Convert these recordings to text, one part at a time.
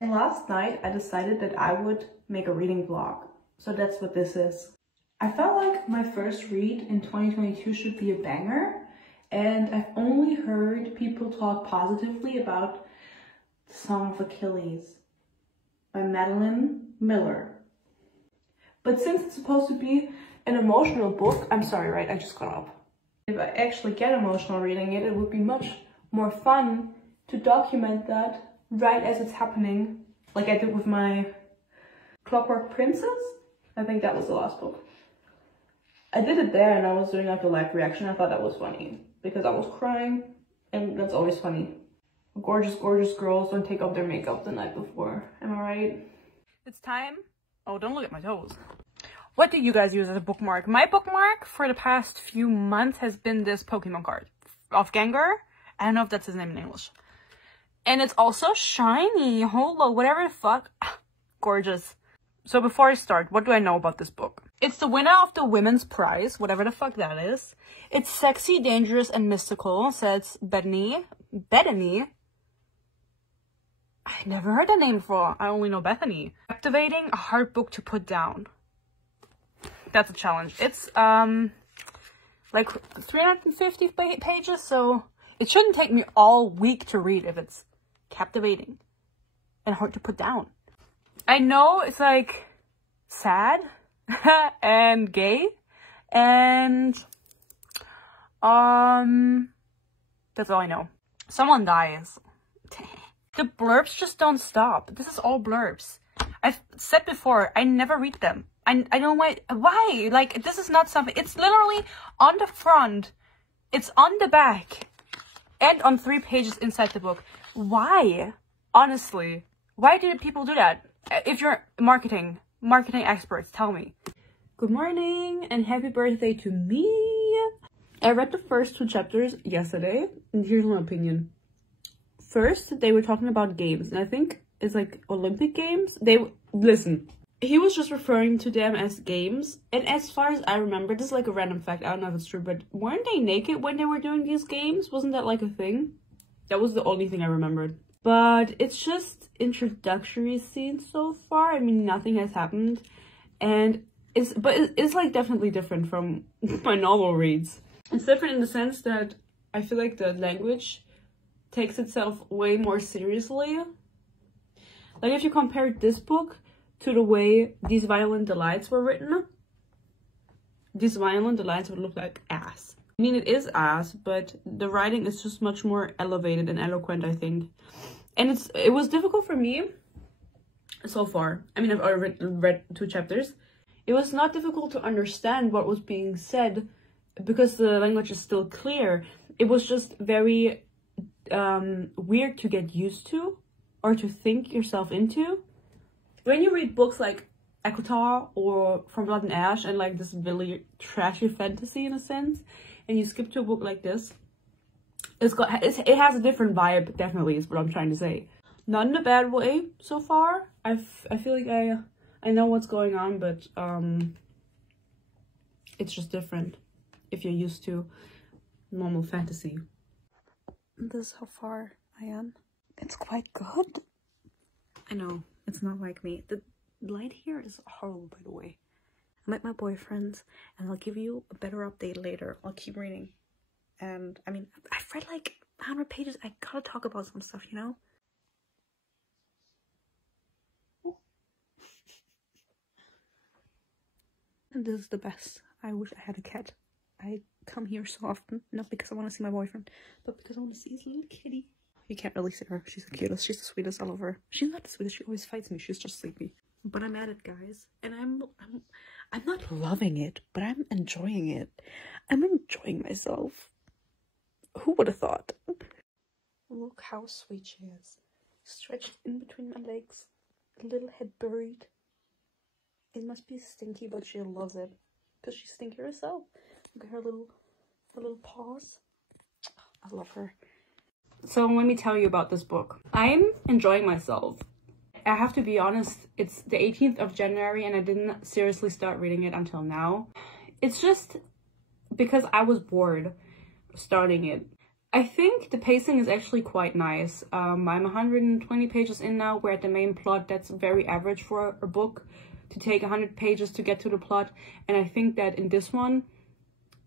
And last night I decided that I would make a reading vlog. So that's what this is. I felt like my first read in 2022 should be a banger. And I've only heard people talk positively about The Song of Achilles by Madeline Miller. But since it's supposed to be an emotional book, I'm sorry, right? I just got up. If I actually get emotional reading it, it would be much more fun to document that right as it's happening, like I did with my Clockwork Princess. I think that was the last book. I did it there and I was doing like a live reaction. I thought that was funny because I was crying, and that's always funny. Gorgeous, gorgeous girls don't take off their makeup the night before. Am I right? It's time. Oh, don't look at my toes. What do you guys use as a bookmark? My bookmark for the past few months has been this Pokemon card of Gengar. I don't know if that's his name in English. And it's also shiny. Holo, whatever the fuck. Gorgeous. So before I start, what do I know about this book? It's the winner of the Women's Prize, whatever the fuck that is. It's sexy, dangerous, and mystical, says Bethany. Bethany? I never heard that name before. I only know Bethany. Captivating, a hard book to put down. That's a challenge. It's like 350 pages, so it shouldn't take me all week to read if it's captivating and hard to put down. I know it's like sad and gay and that's all I know. Someone dies. The blurbs just don't stop. This is all blurbs. I've said before, I never read them. I don't know why. Like, this is not something. It's literally on the front. It's on the back. And on 3 pages inside the book. Why? Honestly. Why do people do that? If you're marketing experts, tell me. Good morning and happy birthday to me. I read the first 2 chapters yesterday. And here's my opinion. First, they were talking about games. And I think it's like Olympic games. Listen. He was just referring to them as games. And as far as I remember, this is like a random fact. I don't know if it's true, but weren't they naked when they were doing these games? Wasn't that like a thing? That was the only thing I remembered. But it's just introductory scenes so far. I mean, nothing has happened. And it's like definitely different from my normal reads. It's different in the sense that I feel like the language takes itself way more seriously. Like if you compare this book to the way These Violent Delights were written, These Violent Delights would look like ass. I mean, it is ass, but the writing is just much more elevated and eloquent, I think. And it was difficult for me so far. I mean, I've already read 2 chapters. It was not difficult to understand what was being said because the language is still clear. It was just very weird to get used to or to think yourself into. When you read books like Akatar or From Blood and Ash and like this really trashy fantasy in a sense, and you skip to a book like this, it has a different vibe, definitely, is what I'm trying to say. Not in a bad way so far. I feel like I know what's going on, but it's just different if you're used to normal fantasy. This is how far I am. It's quite good. I know, it's not like me. The light here is horrible, by the way. I met my boyfriend, and I'll give you a better update later. I'll keep reading. And, I mean, I've read like 100 pages. I gotta talk about some stuff, you know? And this is the best. I wish I had a cat. I come here so often, not because I want to see my boyfriend, but because I want to see his little kitty. You can't really see her. She's the cutest. She's the sweetest all over. She's not the sweetest. She always fights me. She's just sleepy. But I'm at it, guys. And I'm not loving it, but I'm enjoying it. I'm enjoying myself. Who would have thought? Look how sweet she is. Stretched in between my legs. A little head buried. It must be stinky, but she loves it. Because she's stinky herself. Look at her little paws. I love her. So let me tell you about this book. I'm enjoying myself. I have to be honest, it's the 18th of January and I didn't seriously start reading it until now. It's just because I was bored starting it. I think the pacing is actually quite nice. I'm 120 pages in now. We're at the main plot. That's very average for a book to take 100 pages to get to the plot. And I think that in this one,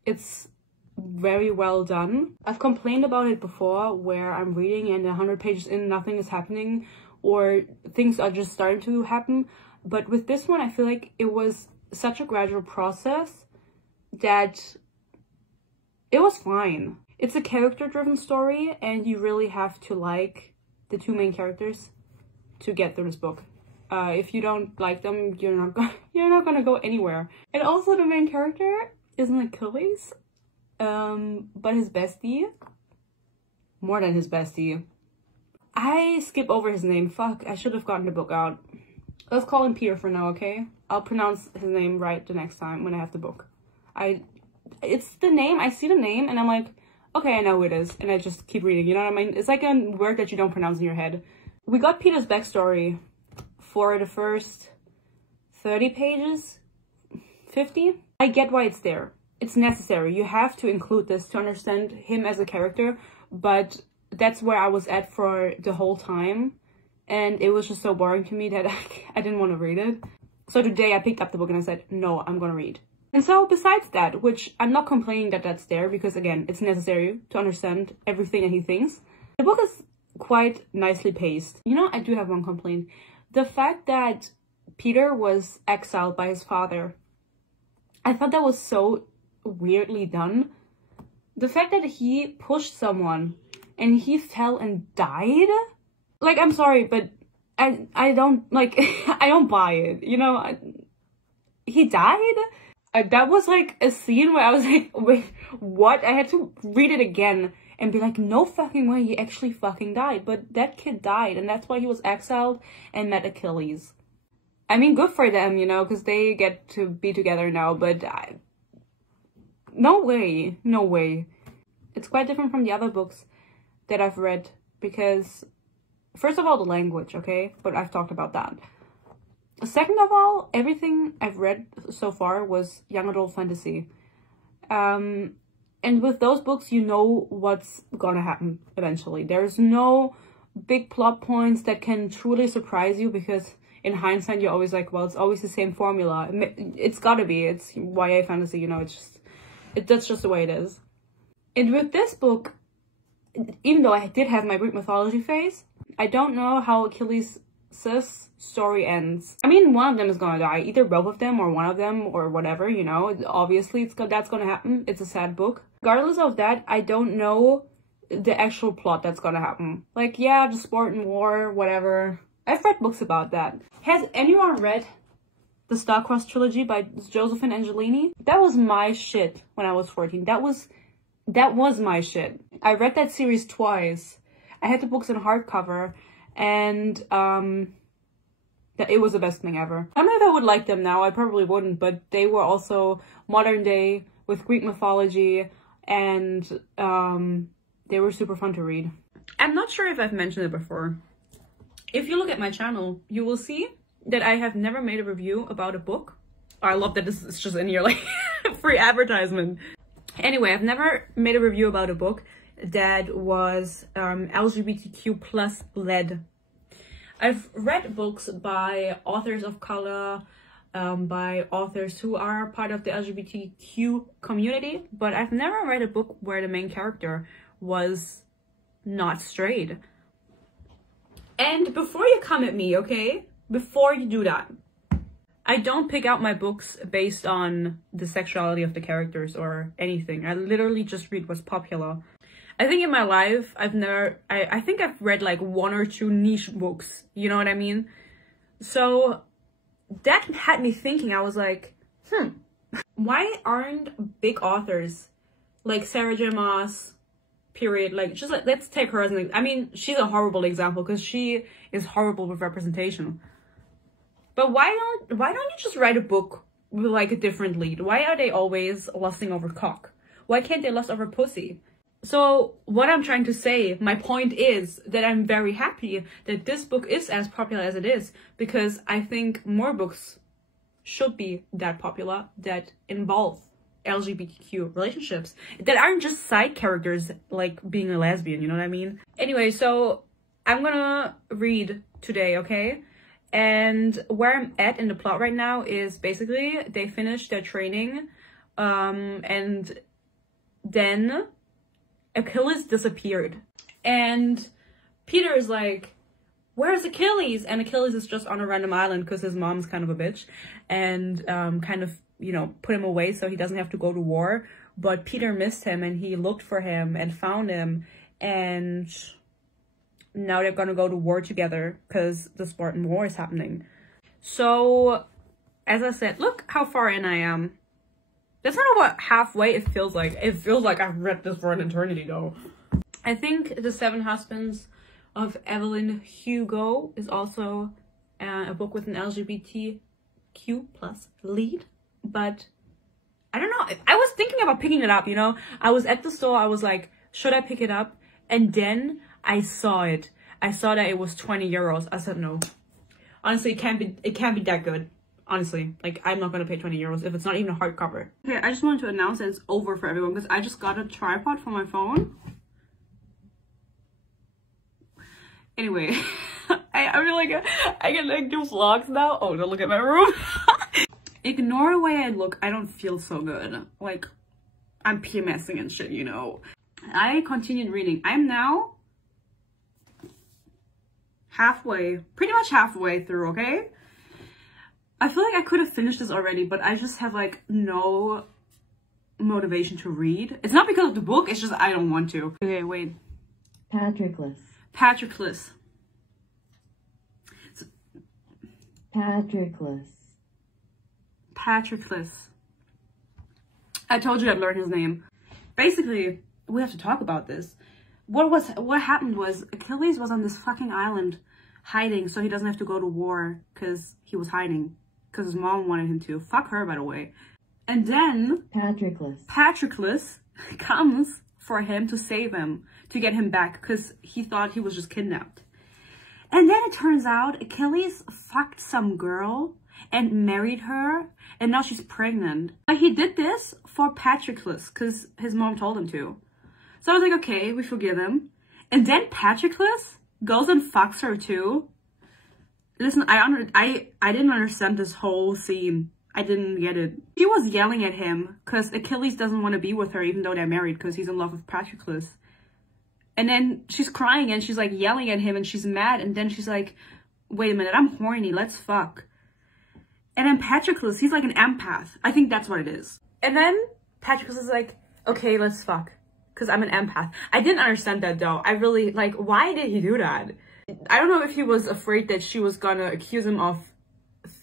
it's very well done. I've complained about it before where I'm reading and 100 pages in, nothing is happening or things are just starting to happen. But with this one, I feel like it was such a gradual process that it was fine. It's a character-driven story, and you really have to like the two main characters to get through this book. If you don't like them, you're not gonna go anywhere. And also, the main character isn't Achilles, but his bestie. More than his bestie. I skip over his name. Fuck, I should have gotten the book out. Let's call him Peter for now, okay? I'll pronounce his name right the next time when I have the book. It's the name, I see the name, and I'm like, okay, I know who it is, and I just keep reading, you know what I mean? It's like a word that you don't pronounce in your head. We got Peter's backstory for the first 30 pages, 50. I get why it's there. It's necessary. You have to include this to understand him as a character, but that's where I was at for the whole time, and it was just so boring to me that I didn't want to read it. So today I picked up the book and I said, no, I'm gonna read. And so besides that, which I'm not complaining that that's there because again, it's necessary to understand everything that he thinks. The book is quite nicely paced. You know, I do have one complaint. The fact that Peter was exiled by his father. I thought that was so weirdly done. The fact that he pushed someone and he fell and died? Like, I'm sorry, but I don't, like, I don't buy it, you know? He died? That was like a scene where I was like, wait, what? I had to read it again and be like, no fucking way, he actually fucking died. But that kid died, and that's why he was exiled and met Achilles. I mean, good for them, you know, because they get to be together now, but no way, no way. It's quite different from the other books that I've read because, first of all, the language, okay? But I've talked about that. Second of all, everything I've read so far was young adult fantasy. And with those books, you know what's gonna happen eventually. There's no big plot points that can truly surprise you because in hindsight, you're always like, well, it's always the same formula. It's gotta be. It's YA fantasy, you know, that's just the way it is. And with this book, even though I did have my Greek mythology phase, I don't know how Achilles' story ends. I mean, one of them is gonna die, either both of them or one of them or whatever, you know. Obviously, that's gonna happen. It's a sad book. Regardless of that, I don't know the actual plot that's gonna happen. Like, yeah, the sport and war, whatever. I've read books about that. Has anyone read the Star-Crossed trilogy by Joseph and Angelini? That was my shit when I was 14. That was my shit. I read that series twice. I had the books in hardcover, and it was the best thing ever. I don't know if I would like them now. I probably wouldn't, but they were also modern day with Greek mythology, and they were super fun to read. I'm not sure if I've mentioned it before. If you look at my channel, you will see that I have never made a review about a book. I love that this is just in here, like, free advertisement. Anyway, I've never made a review about a book that was LGBTQ plus led. I've read books by authors of color, by authors who are part of the LGBTQ community, but I've never read a book where the main character was not straight. And before you come at me, okay? Before you do that, I don't pick out my books based on the sexuality of the characters or anything. I literally just read what's popular. I think in my life, I think I've read like 1 or 2 niche books, you know what I mean? So that had me thinking, I was like, why aren't big authors like Sarah J. Maas, period, like, just like, let's take her as an, I mean, she's a horrible example because she is horrible with representation. But why don't you just write a book with like a different lead? Why are they always lusting over cock? Why can't they lust over pussy? So what I'm trying to say, my point is that I'm very happy that this book is as popular as it is, because I think more books should be that popular that involve LGBTQ relationships that aren't just side characters like being a lesbian, you know what I mean? Anyway, so I'm gonna read today, okay? And where I'm at in the plot right now is basically they finished their training, and then Achilles disappeared. And Peter is like, where's Achilles? And Achilles is just on a random island because his mom's kind of a bitch and kind of, you know, put him away so he doesn't have to go to war. But Peter missed him and he looked for him and found him, and now they're gonna go to war together because the Spartan War is happening. So, as I said, look how far in I am. That's not what halfway it feels like. It feels like I've read this for an eternity though. I think The Seven Husbands of Evelyn Hugo is also a book with an LGBTQ plus lead, but I don't know. I was thinking about picking it up, you know. I was at the store, I was like, should I pick it up? And then I saw it. I saw that it was 20 euros. I said no. Honestly, it can't be that good. Honestly, like, I'm not gonna pay 20 euros if it's not even a hardcover. Okay, I just wanted to announce that it's over for everyone because I just got a tripod for my phone. Anyway, I feel like I can like do vlogs now. Oh, don't look at my room. Ignore the way I look. I don't feel so good. Like, I'm PMSing and shit, you know. I continued reading. I'm now pretty much halfway through, okay? I feel like I could have finished this already, but I just have like no motivation to read. It's not because of the book, it's just I don't want to. Okay, wait. Patroclus. Patroclus. Patroclus. Patroclus. I told you I'd learn his name. Basically, we have to talk about this. What happened was Achilles was on this fucking island hiding so he doesn't have to go to war because he was hiding because his mom wanted him to. Fuck her, by the way. And then Patroclus comes for him to save him, to get him back because he thought he was just kidnapped. And then it turns out Achilles fucked some girl and married her, and now she's pregnant. But he did this for Patroclus because his mom told him to. So I was like, okay, we forgive him. And then Patroclus goes and fucks her too. Listen, I didn't understand this whole scene. I didn't get it. She was yelling at him because Achilles doesn't want to be with her even though they're married because he's in love with Patroclus. And then she's crying and she's like yelling at him and she's mad. And then she's like, wait a minute, I'm horny, let's fuck. And then Patroclus, he's like an empath. I think that's what it is. And then Patroclus is like, okay, let's fuck. Because I'm an empath. I didn't understand that though. I really, like, why did he do that? I don't know if he was afraid that she was gonna accuse him of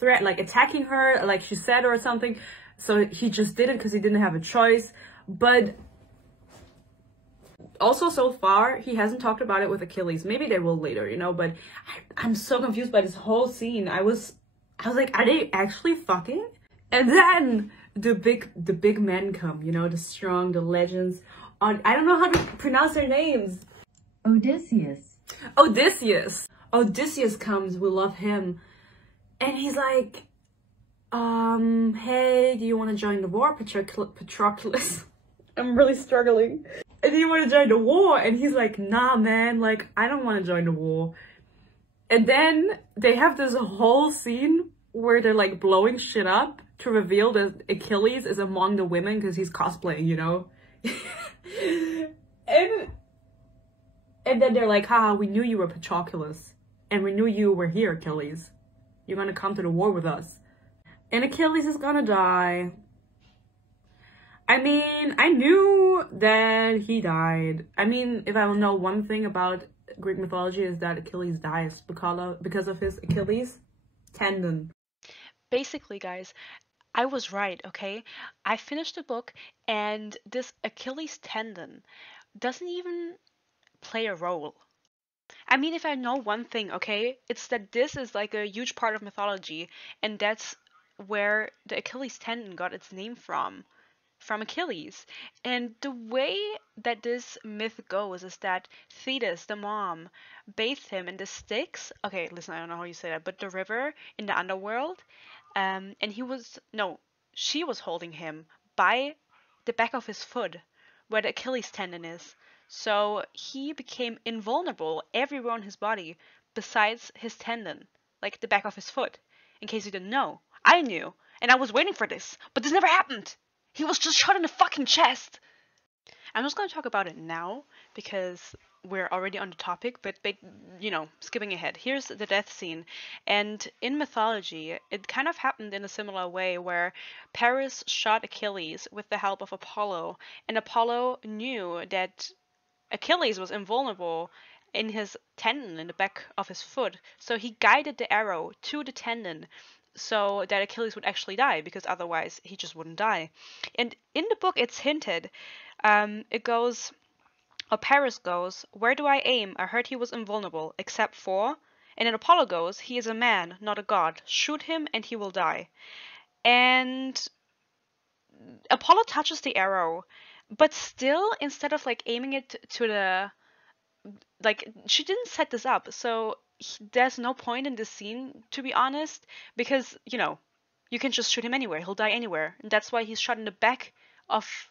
attacking her, like she said, or something. So he just did it because he didn't have a choice. But also, so far, he hasn't talked about it with Achilles. Maybe they will later, you know, but I'm so confused by this whole scene. I was like, are they actually fucking? And then the big men come, you know, the strong, the legends. I don't know how to pronounce their names. Odysseus. Odysseus comes, we love him. And he's like, hey, do you want to join the war, Patroclus? I'm really struggling. And do you want to join the war? And he's like, nah, man, like, I don't want to join the war. And then they have this whole scene where they're like blowing shit up to reveal that Achilles is among the women because he's cosplaying, you know? And then they're like, haha, we knew you were Patroclus. And we knew you were here, Achilles. You're gonna come to the war with us. And Achilles is gonna die. I mean, I knew that he died. I mean, if I will know one thing about Greek mythology is that Achilles dies because of his Achilles tendon. Basically, guys, I was right, okay? I finished the book and this Achilles tendon doesn't even play a role. I mean, if I know one thing, okay, it's that this is like a huge part of mythology, and that's where the Achilles tendon got its name from Achilles. And the way that this myth goes is that Thetis, the mom, bathed him in the Styx. Okay, listen, I don't know how you say that, but the river in the underworld. And she was holding him by the back of his foot, where the Achilles tendon is. So he became invulnerable everywhere on his body besides his tendon, like the back of his foot. In case you didn't know. I knew, and I was waiting for this, but this never happened. He was just shot in the fucking chest. I'm just going to talk about it now because we're already on the topic, but you know, skipping ahead. Here's the death scene. And in mythology, it kind of happened in a similar way where Paris shot Achilles with the help of Apollo, and Apollo knew that Achilles was invulnerable in his tendon in the back of his foot, so he guided the arrow to the tendon so that Achilles would actually die, because otherwise he just wouldn't die. And in the book it's hinted, it goes, or Paris goes, "Where do I aim? I heard he was invulnerable, except for," and then Apollo goes, "He is a man, not a god. Shoot him and he will die." And Apollo touches the arrow, but still, instead of like aiming it to the, like, she didn't set this up, so there's no point in this scene, to be honest, because, you know, you can just shoot him anywhere, he'll die anywhere, and that's why he's shot in the back of,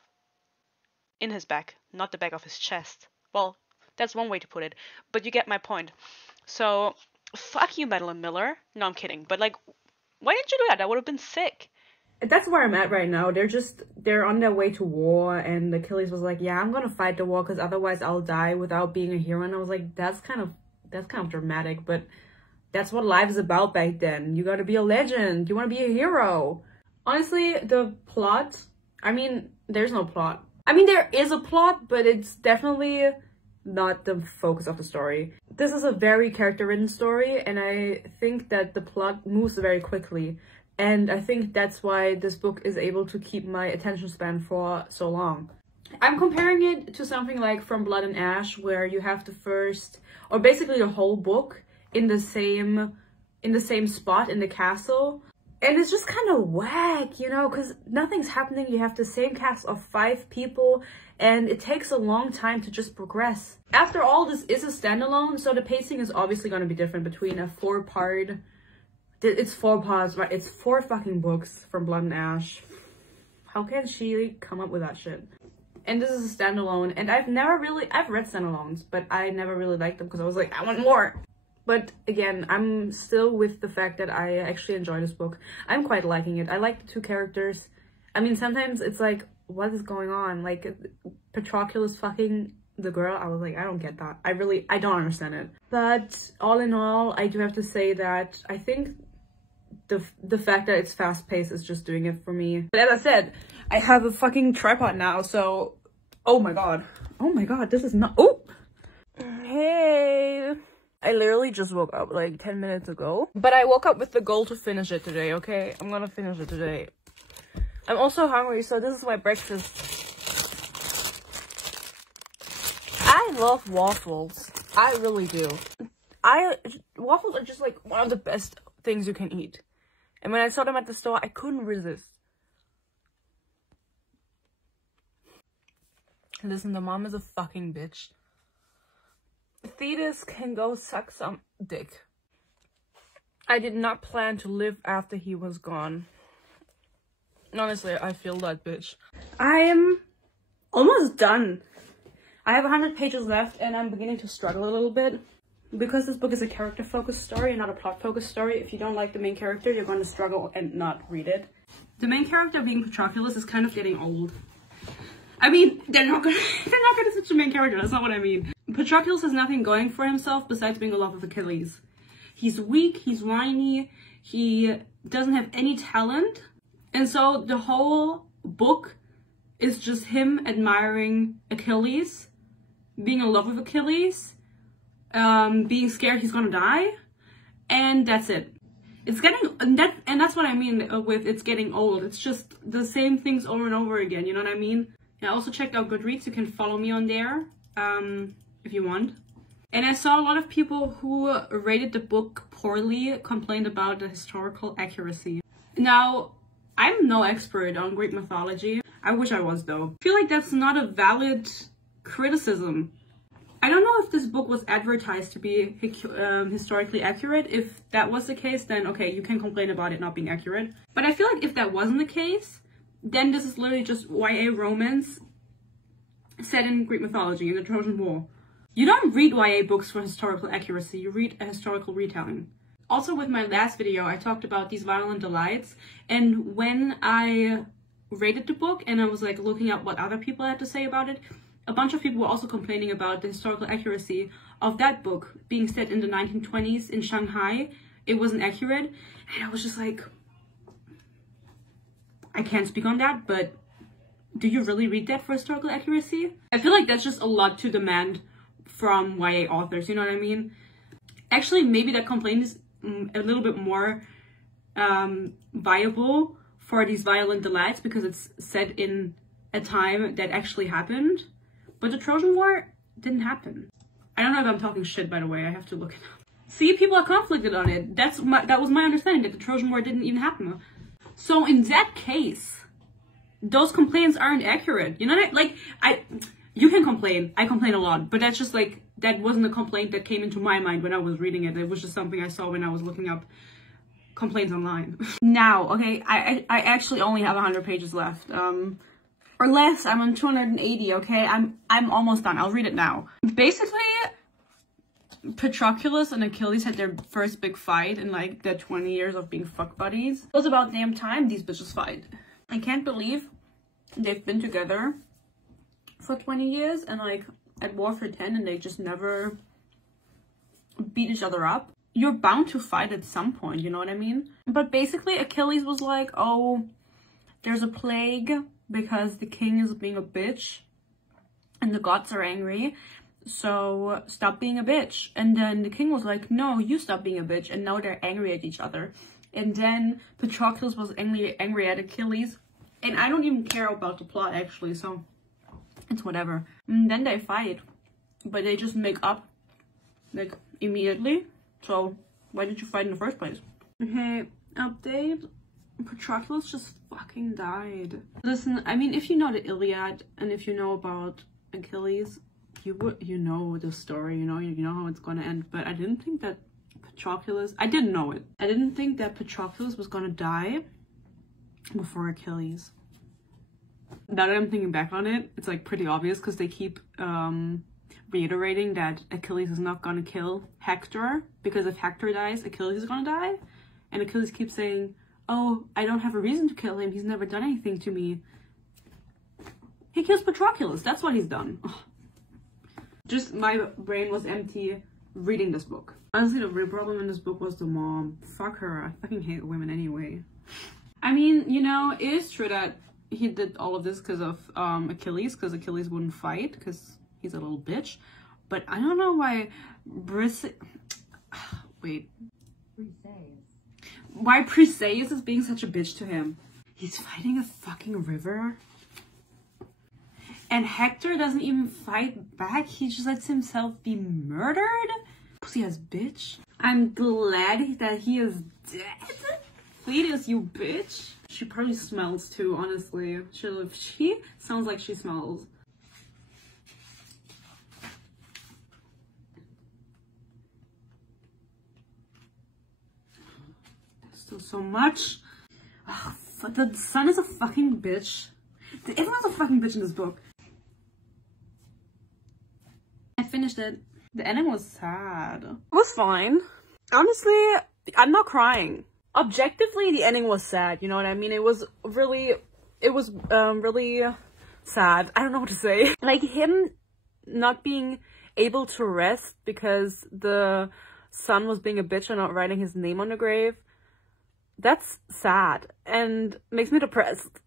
in his back, not the back of his chest. Well, that's one way to put it, but you get my point. So, fuck you, Madeline Miller. No, I'm kidding, but like, why didn't you do that? That would have been sick. That's where I'm at right now. They're on their way to war, and Achilles was like, yeah, I'm gonna fight the war because otherwise I'll die without being a hero. And I was like, that's kind of dramatic, but that's what life is about back then. You gotta be a legend. You wanna be a hero. Honestly, the plot, I mean, there's no plot. I mean, there is a plot, but it's definitely not the focus of the story. This is a very character-ridden story, and I think that the plot moves very quickly. And I think that's why this book is able to keep my attention span for so long. I'm comparing it to something like From Blood and Ash, where you have the first, or basically the whole book in the same spot in the castle. And it's just kind of whack, you know, because nothing's happening. You have the same cast of 5 people, and it takes a long time to just progress. After all, this is a standalone, so the pacing is obviously going to be different between a 4-part... It's 4 parts, right? It's 4 fucking books from Blood and Ash. How can she come up with that shit? And this is a standalone, and I've read standalones, but I never really liked them because I was like, I want more. But again, I'm still with the fact that I actually enjoy this book. I'm quite liking it. I like the 2 characters. I mean, sometimes it's like, what is going on? Like, Patroclus fucking the girl, I was like, I don't get that. I don't understand it. But all in all, I do have to say that I think the fact that it's fast-paced is just doing it for me. But as I said, I have a fucking tripod now, so... Oh my god, this is not... Oh! Hey! I literally just woke up like 10 minutes ago. But I woke up with the goal to finish it today, okay? I'm gonna finish it today. I'm also hungry, so this is my breakfast. I love waffles. I really do. Waffles are just like one of the best things you can eat. And when I saw them at the store, I couldn't resist. Listen, the mom is a fucking bitch. Thetis can go suck some dick. I did not plan to live after he was gone. Honestly, I feel that bitch. I am almost done. I have 100 pages left, and I'm beginning to struggle a little bit. Because this book is a character-focused story and not a plot-focused story, if you don't like the main character, you're going to struggle and not read it. The main character being Patroclus is kind of getting old. I mean, they're not gonna switch the main character, that's not what I mean. Patroclus has nothing going for himself besides being in love with Achilles. He's weak, he's whiny, he doesn't have any talent, and so the whole book is just him admiring Achilles, being in love with Achilles, being scared he's gonna die, and that's it. It's getting, and that's what I mean with it's getting old. It's just the same things over and over again, you know what I mean? I also checked out Goodreads. You can follow me on there, if you want. And I saw a lot of people who rated the book poorly complained about the historical accuracy. Now, I'm no expert on Greek mythology. I wish I was, though. I feel like that's not a valid criticism. I don't know if this book was advertised to be historically accurate. If that was the case, then okay, you can complain about it not being accurate. But I feel like if that wasn't the case, then this is literally just YA romance set in Greek mythology, in the Trojan War. You don't read YA books for historical accuracy, you read a historical retelling. Also, with my last video, I talked about these violent delights, and when I rated the book and I was like looking up what other people had to say about it, a bunch of people were also complaining about the historical accuracy of that book being set in the 1920s in Shanghai. It wasn't accurate, and I was just like, I can't speak on that, but do you really read that for historical accuracy? I feel like that's just a lot to demand from YA authors, you know what I mean? Actually, maybe that complaint is a little bit more viable for these violent delights because it's set in a time that actually happened. But the Trojan War didn't happen. I don't know if I'm talking shit, by the way. I have to look it up. See, people are conflicted on it. That was my understanding, that the Trojan War didn't even happen. So in that case, those complaints aren't accurate. You know what you can complain. I complain a lot, but that's just like, that wasn't a complaint that came into my mind when I was reading it. It was just something I saw when I was looking up complaints online. Now, okay, I actually only have 100 pages left. Or less. I'm on 280, okay? I'm almost done. I'll read it now. Basically, Patroclus and Achilles had their first big fight in like their 20 years of being fuck buddies. It was about damn time these bitches fight. I can't believe they've been together for 20 years and like at war for 10 and they just never beat each other up. You're bound to fight at some point, you know what I mean? But basically Achilles was like, oh, there's a plague because the king is being a bitch and the gods are angry, so stop being a bitch. And then the king was like, no, you stop being a bitch, and now they're angry at each other. And then Patroclus was angry at Achilles, and I don't even care about the plot actually, so it's whatever. And then they fight, but they just make up like immediately. So why did you fight in the first place? Okay, update. Patroclus just fucking died. Listen, I mean, if you know the Iliad and if you know about Achilles, you know the story, you know how it's gonna end. But I didn't think that I didn't know it. I didn't think that Patroclus was gonna die before Achilles. Now that I'm thinking back on it, it's like pretty obvious because they keep reiterating that Achilles is not gonna kill Hector, because if Hector dies, Achilles is gonna die. And Achilles keeps saying, oh, I don't have a reason to kill him. He's never done anything to me. He kills Patroclus. That's what he's done. Ugh. Just my brain was empty reading this book. Honestly, the real problem in this book was the mom. Fuck her. I fucking hate women anyway. I mean, you know, it is true that he did all of this because of Achilles, because Achilles wouldn't fight because he's a little bitch. But I don't know why why Briseis is being such a bitch to him. He's fighting a fucking river. And Hector doesn't even fight back. He just lets himself be murdered. Pussy-ass bitch. I'm glad that he is dead. Thetis, you bitch. She probably smells too, honestly. She sounds like she smells. Still so much. Ugh, the sun is a fucking bitch. Everyone's a fucking bitch in this book. I finished it. The ending was sad. It was fine. Honestly, I'm not crying. Objectively, the ending was sad. You know what I mean? It was really sad. I don't know what to say. Like him not being able to rest because the sun was being a bitch and not writing his name on the grave. That's sad and makes me depressed.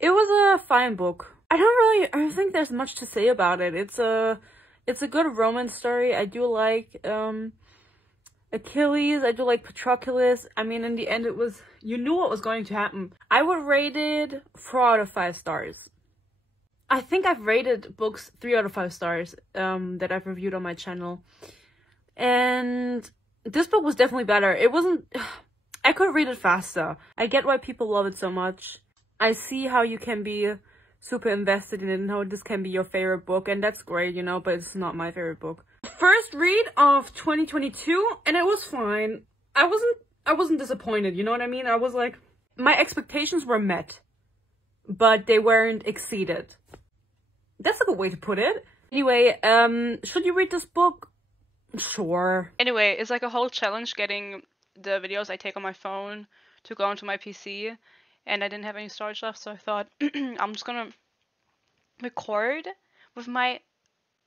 It was a fine book. I don't think there's much to say about it. It's a good romance story. I do like Achilles. I do like Patroclus. I mean, in the end, you knew what was going to happen. I would rate it 4 out of 5 stars. I think I've rated books 3 out of 5 stars that I've reviewed on my channel. And this book was definitely better. It wasn't... I could read it faster. I get why people love it so much. I see how you can be super invested in it and how this can be your favorite book, and that's great, you know, but it's not my favorite book. First read of 2022, and it was fine. I wasn't disappointed, you know what I mean? I was like, my expectations were met. but they weren't exceeded. That's a good way to put it. Anyway, should you read this book? Sure. Anyway, it's like a whole challenge getting the videos I take on my phone to go onto my PC, and I didn't have any storage left, so I thought I'm just gonna record with my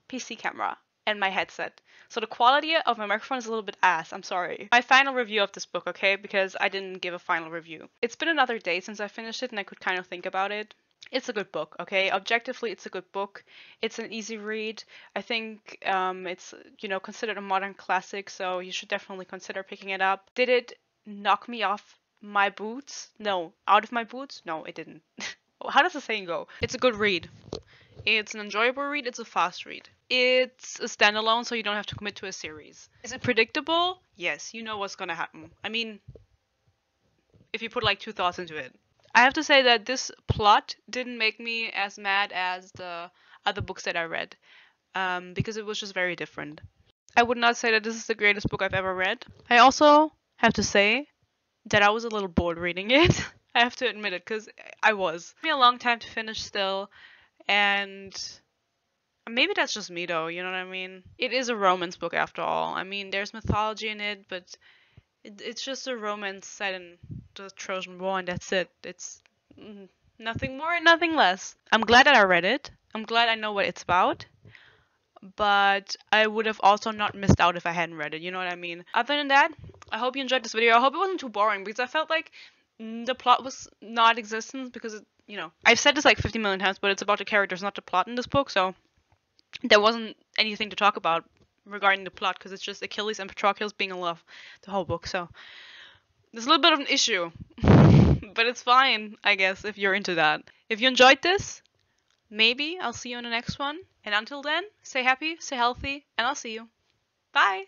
PC camera and my headset. So the quality of my microphone is a little bit ass, I'm sorry. My final review of this book, okay, because I didn't give a final review. It's been another day since I finished it and I could kind of think about it. It's a good book, okay? Objectively, it's a good book. It's an easy read. I think it's, you know, considered a modern classic, so you should definitely consider picking it up. Did it knock me off my boots? No. Out of my boots? No, it didn't. How does the saying go? It's a good read. It's an enjoyable read. It's a fast read. It's a standalone, so you don't have to commit to a series. Is it predictable? Yes, you know what's gonna happen. I mean, if you put like 2 thoughts into it. I have to say that this plot didn't make me as mad as the other books that I read, because it was just very different. I would not say that this is the greatest book I've ever read. I also have to say that I was a little bored reading it. I have to admit it, because I was. It took me a long time to finish still, and maybe that's just me though, you know what I mean? It is a romance book after all. I mean, there's mythology in it, but it's just a romance set in the Trojan War, and that's it. It's nothing more and nothing less. I'm glad that I read it. I'm glad I know what it's about. But I would have also not missed out if I hadn't read it, you know what I mean? Other than that, I hope you enjoyed this video. I hope it wasn't too boring, because I felt like the plot was not existent, because, you know, I've said this like 50 million times, but it's about the characters, not the plot in this book, so there wasn't anything to talk about regarding the plot, because it's just Achilles and Patroclus being in love the whole book, so there's a little bit of an issue. But it's fine, I guess, if you're into that. If you enjoyed this, maybe I'll see you in the next one. And until then, stay happy, stay healthy, and I'll see you. Bye!